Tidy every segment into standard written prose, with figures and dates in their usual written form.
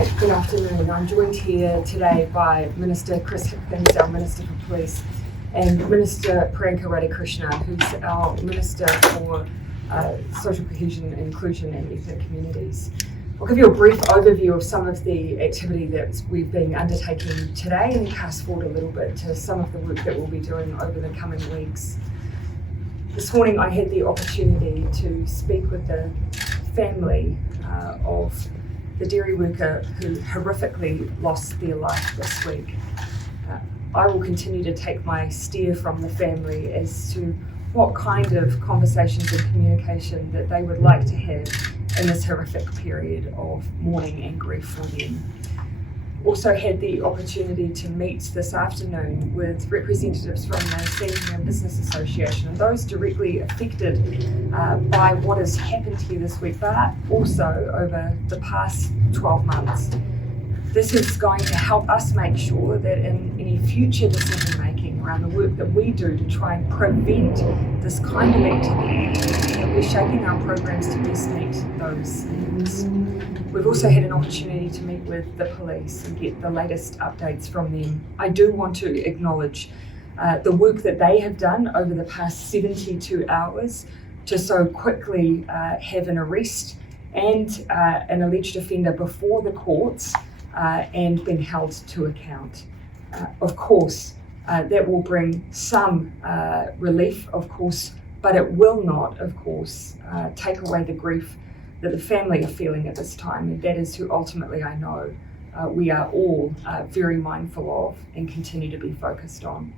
Hi, good afternoon. I'm joined here today by Minister Chris Hipkins, our Minister for Police, and Minister Priyanka Radhakrishna, who's our Minister for Social Cohesion, Inclusion and Ethnic Communities. I'll give you a brief overview of some of the activity that we've been undertaking today and cast forward a little bit to some of the work that we'll be doing over the coming weeks. This morning I had the opportunity to speak with the family of the dairy worker who horrifically lost their life this week. I will continue to take my steer from the family as to what kind of conversations and communication that they would like to have in this horrific period of mourning and grief for them. Also had the opportunity to meet this afternoon with representatives from the Sandringham Business Association and those directly affected by what has happened here this week, but also over the past 12 months. This is going to help us make sure that in any future decision making around the work that we do to try and prevent this kind of activity, that we're shaping our programs to best meet those needs. We've also had an opportunity to meet with the police and get the latest updates from them. I do want to acknowledge the work that they have done over the past 72 hours to so quickly have an arrest and an alleged offender before the courts and been held to account. Of course, that will bring some relief, of course, but it will not, of course, take away the grief that the family are feeling at this time, and that is who ultimately I know we are all very mindful of and continue to be focused on.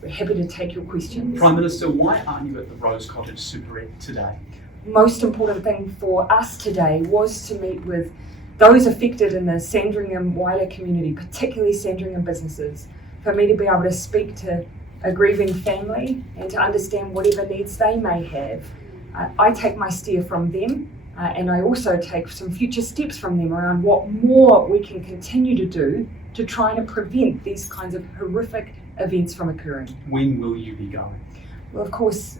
We're happy to take your questions. Prime Minister, why aren't you at the Rose Cottage Superette today? Most important thing for us today was to meet with those affected in the Sandringham wider community, particularly Sandringham businesses, for me to be able to speak to a grieving family and to understand whatever needs they may have. I take my steer from them. And I also take some future steps from them around what more we can continue to do to try and prevent these kinds of horrific events from occurring. When will you be going? Well, of course,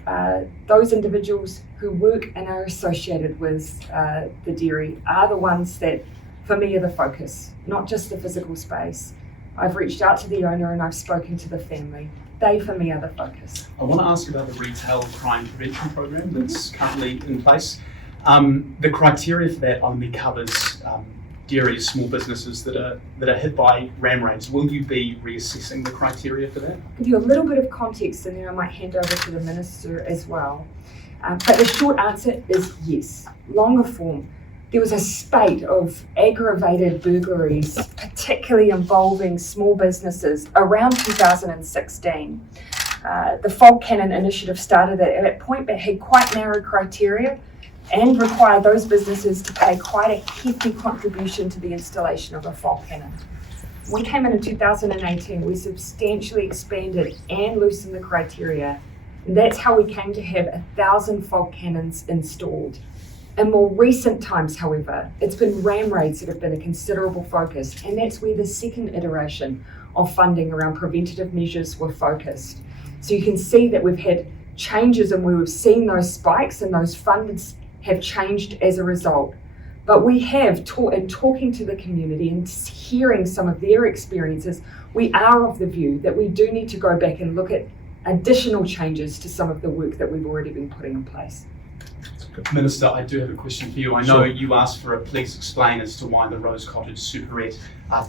those individuals who work and are associated with the dairy are the ones that, for me, are the focus, not just the physical space. I've reached out to the owner and I've spoken to the family. They, for me, are the focus. I want to ask you about the retail crime prevention program that's currently in place. The criteria for that only covers dairy small businesses that are hit by ram raids. Will you be reassessing the criteria for that? I'll give you a little bit of context and then I might hand over to the Minister as well. But the short answer is yes. Longer form, there was a spate of aggravated burglaries, particularly involving small businesses, around 2016. The Fog Cannon initiative started at that point but had quite narrow criteria and require those businesses to pay quite a hefty contribution to the installation of a fog cannon. When we came in 2018, we substantially expanded and loosened the criteria, and that's how we came to have 1,000 fog cannons installed. In more recent times, however, it's been ram raids that have been a considerable focus, and that's where the second iteration of funding around preventative measures were focused. So you can see that we've had changes and we've seen those spikes and those funds have changed as a result. But we have, in talking to the community and hearing some of their experiences, we are of the view that we do need to go back and look at additional changes to some of the work that we've already been putting in place. Minister, I do have a question for you. I know you asked for a please explain as to why the Rose Cottage Superette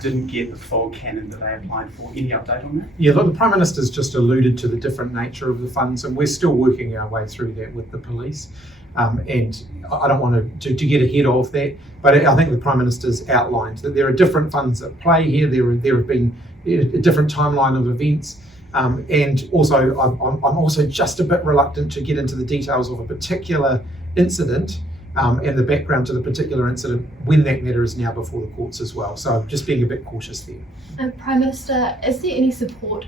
didn't get the fog cannon that they applied for. Any update on that? Yeah, look, the Prime Minister's just alluded to the different nature of the funds, and we're still working our way through that with the police. And I don't want to get ahead of that, but I think the Prime Minister's outlined that there are different funds at play here. There have been a different timeline of events, and also I'm also just a bit reluctant to get into the details of a particular incident and the background to the particular incident when that matter is now before the courts as well. So I'm just being a bit cautious there. Prime Minister, is there any support,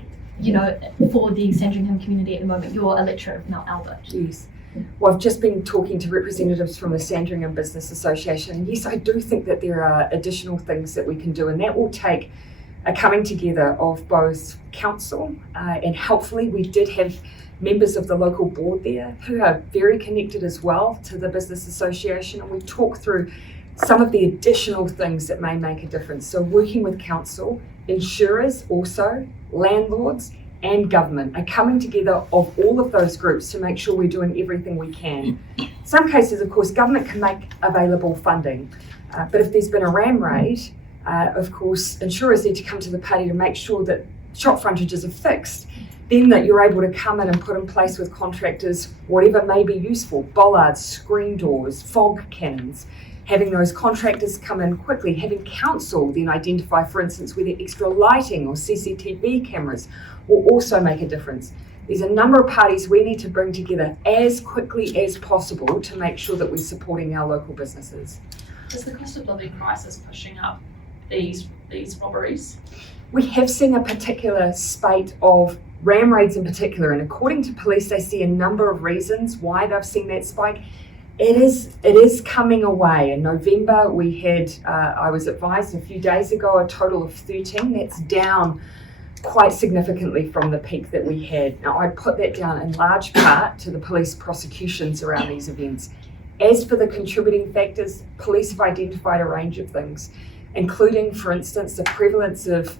for the Sandringham community at the moment? You're electorate of Mount Albert. Yes. Well, I've just been talking to representatives from the Sandringham Business Association, and yes, I do think that there are additional things that we can do, and that will take a coming together of both council and helpfully we did have members of the local board there who are very connected as well to the Business Association, and we talked through some of the additional things that may make a difference. So working with council, insurers also, landlords and government are coming together of all of those groups to make sure we're doing everything we can. Some cases, of course, government can make available funding, but if there's been a ram raid, of course, insurers need to come to the party to make sure that shop frontages are fixed. Then that you're able to come in and put in place with contractors whatever may be useful, bollards, screen doors, fog cannons, having those contractors come in quickly, having council then identify, for instance, whether extra lighting or CCTV cameras will also make a difference. There's a number of parties we need to bring together as quickly as possible to make sure that we're supporting our local businesses. Is the cost of living crisis pushing up these robberies? We have seen a particular spate of ram raids in particular, and according to police, they see a number of reasons why they've seen that spike. It is coming away. In November, we had, I was advised a few days ago, a total of 13. That's down quite significantly from the peak that we had. Now, I'd put that down in large part to the police prosecutions around these events. As for the contributing factors, police have identified a range of things, including, for instance, the prevalence of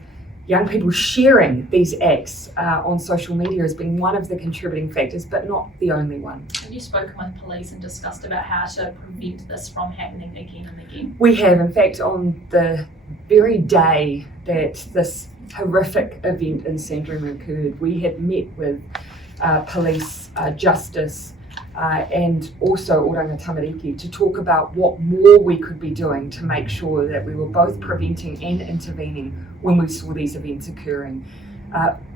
young people sharing these acts on social media as being one of the contributing factors, but not the only one. Have you spoken with police and discussed about how to prevent this from happening again and again? We have. In fact, on the very day that this horrific event in Sandringham occurred, we had met with police, justice, and also Oranga Tamariki to talk about what more we could be doing to make sure that we were both preventing and intervening when we saw these events occurring.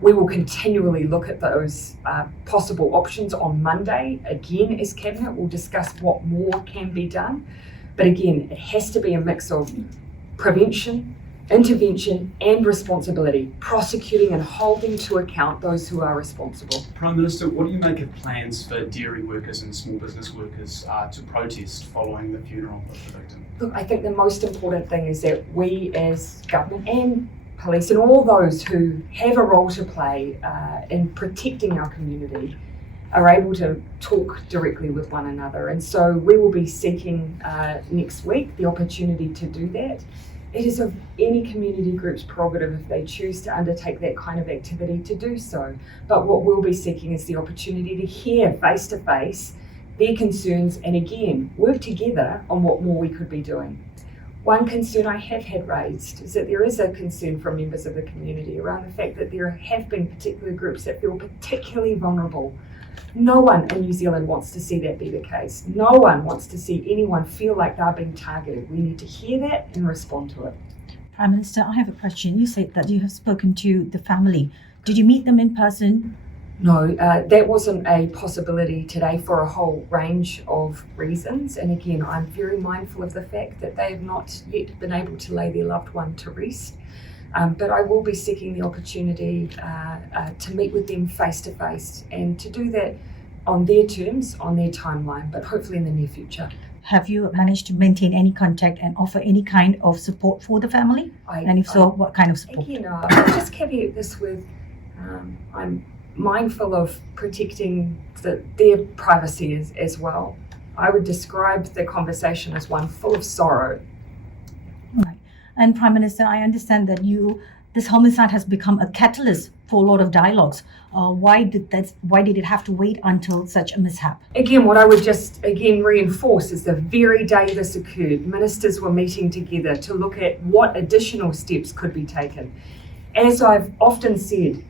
We will continually look at those possible options on Monday. Again, as Cabinet, we'll discuss what more can be done. But again, it has to be a mix of prevention, intervention and responsibility, prosecuting and holding to account those who are responsible. Prime Minister, what do you make of plans for dairy workers and small business workers to protest following the funeral of the victim? Look, I think the most important thing is that we as government and police and all those who have a role to play in protecting our community are able to talk directly with one another. And so we will be seeking next week the opportunity to do that. It is of any community group's prerogative if they choose to undertake that kind of activity to do so. But what we'll be seeking is the opportunity to hear face to face their concerns and again, work together on what more we could be doing. One concern I have had raised is that there is a concern from members of the community around the fact that there have been particular groups that feel particularly vulnerable. No one in New Zealand wants to see that be the case. No one wants to see anyone feel like they're being targeted. We need to hear that and respond to it. Prime Minister, I have a question. You said that you have spoken to the family. Did you meet them in person? No, that wasn't a possibility today for a whole range of reasons. And again, I'm very mindful of the fact that they have not yet been able to lay their loved one to rest. But I will be seeking the opportunity to meet with them face to face and to do that on their terms, on their timeline, but hopefully in the near future. Have you managed to maintain any contact and offer any kind of support for the family? And if so, what kind of support? Again, I'll just caveat this with I'm mindful of protecting their privacy as well. I would describe the conversation as one full of sorrow. Right. And Prime Minister, I understand that this homicide has become a catalyst for a lot of dialogues. Why did it have to wait until such a mishap? Again, what I would just reinforce is the very day this occurred, ministers were meeting together to look at what additional steps could be taken. As I've often said,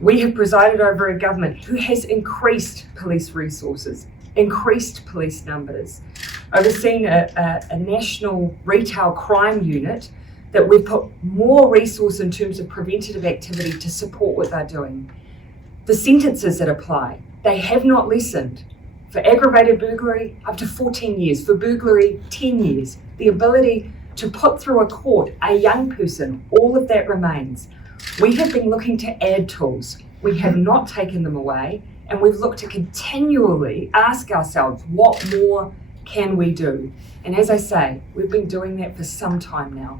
we have presided over a government who has increased police resources, increased police numbers, overseen a national retail crime unit that we've put more resource in terms of preventative activity to support what they're doing. The sentences that apply, they have not lessened. For aggravated burglary, up to 14 years. For burglary, 10 years. The ability to put through a court a young person, all of that remains. We have been looking to add tools. We have not taken them away, and we've looked to continually ask ourselves, what more can we do? And as I say, we've been doing that for some time now.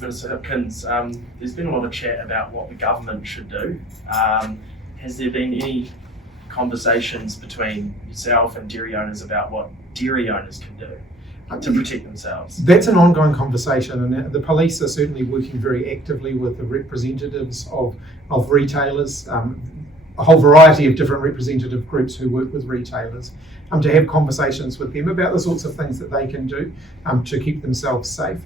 Minister Hipkins, there's been a lot of chat about what the government should do. Has there been any conversations between yourself and dairy owners about what dairy owners can do? to protect themselves? That's an ongoing conversation, and the police are certainly working very actively with the representatives of retailers, a whole variety of different representative groups who work with retailers, to have conversations with them about the sorts of things that they can do to keep themselves safe.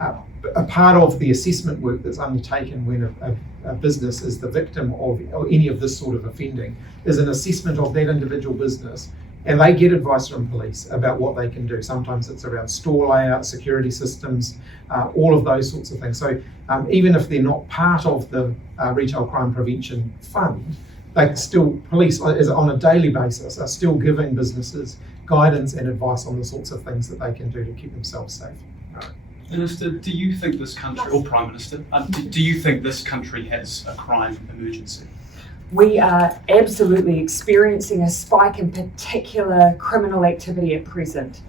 A part of the assessment work that's undertaken when a business is the victim of any of this sort of offending is an assessment of that individual business, and they get advice from police about what they can do. Sometimes it's around store layout, security systems, all of those sorts of things. So even if they're not part of the Retail Crime Prevention Fund, they still, police on a daily basis are still giving businesses guidance and advice on the sorts of things that they can do to keep themselves safe. Minister, do you think this country, or Prime Minister, do you think this country has a crime emergency? We are absolutely experiencing a spike in particular criminal activity at present.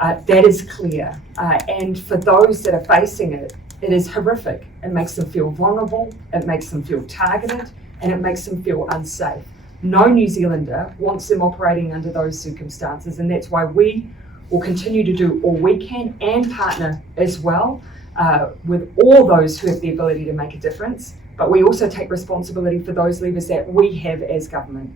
That is clear. And for those that are facing it, it is horrific. It makes them feel vulnerable, it makes them feel targeted, and it makes them feel unsafe. No New Zealander wants them operating under those circumstances, and that's why we will continue to do all we can and partner as well with all those who have the ability to make a difference. But we also take responsibility for those levers that we have as government.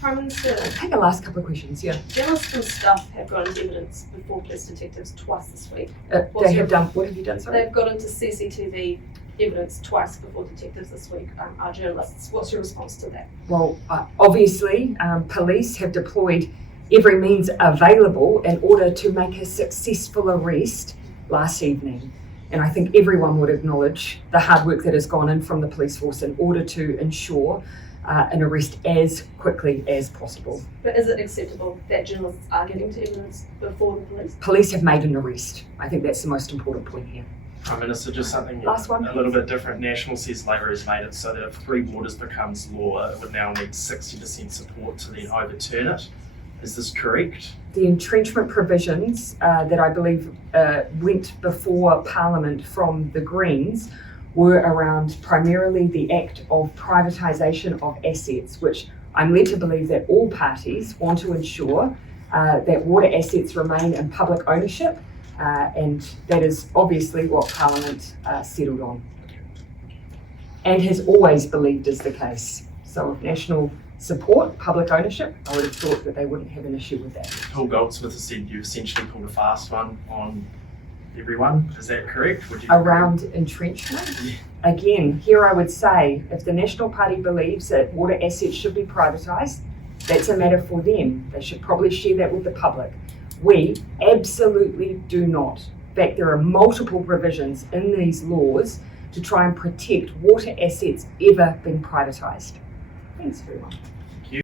Prime Minister, Take the last couple of questions, yeah. journalists and staff have got into evidence before police detectives twice this week. They have done, what have you done, sorry? They've got into CCTV evidence twice before detectives this week. Our journalists, what's your response to that? Well, obviously, police have deployed every means available in order to make a successful arrest last evening. And I think everyone would acknowledge the hard work that has gone in from the police force in order to ensure an arrest as quickly as possible. But is it acceptable that journalists are getting to evidence before the police? Police have made an arrest. I think that's the most important point here. Prime Minister, just something Last one, a little bit different. National says Labor has made it so that if Three Waters becomes law, it would now need 60% support to then overturn it. Is this correct? The entrenchment provisions that I believe went before Parliament from the Greens were around primarily the act of privatisation of assets, which I'm led to believe that all parties want to ensure that water assets remain in public ownership, and that is obviously what Parliament settled on and has always believed is the case. So if national support public ownership, I would have thought that they wouldn't have an issue with that. Paul Goldsmith has said you essentially pulled a fast one on everyone. Is that correct? Would you Around entrenchment, again, here I would say if the National Party believes that water assets should be privatised, that's a matter for them. They should probably share that with the public. We absolutely do not. In fact, there are multiple provisions in these laws to try and protect water assets ever being privatised. Thanks very much.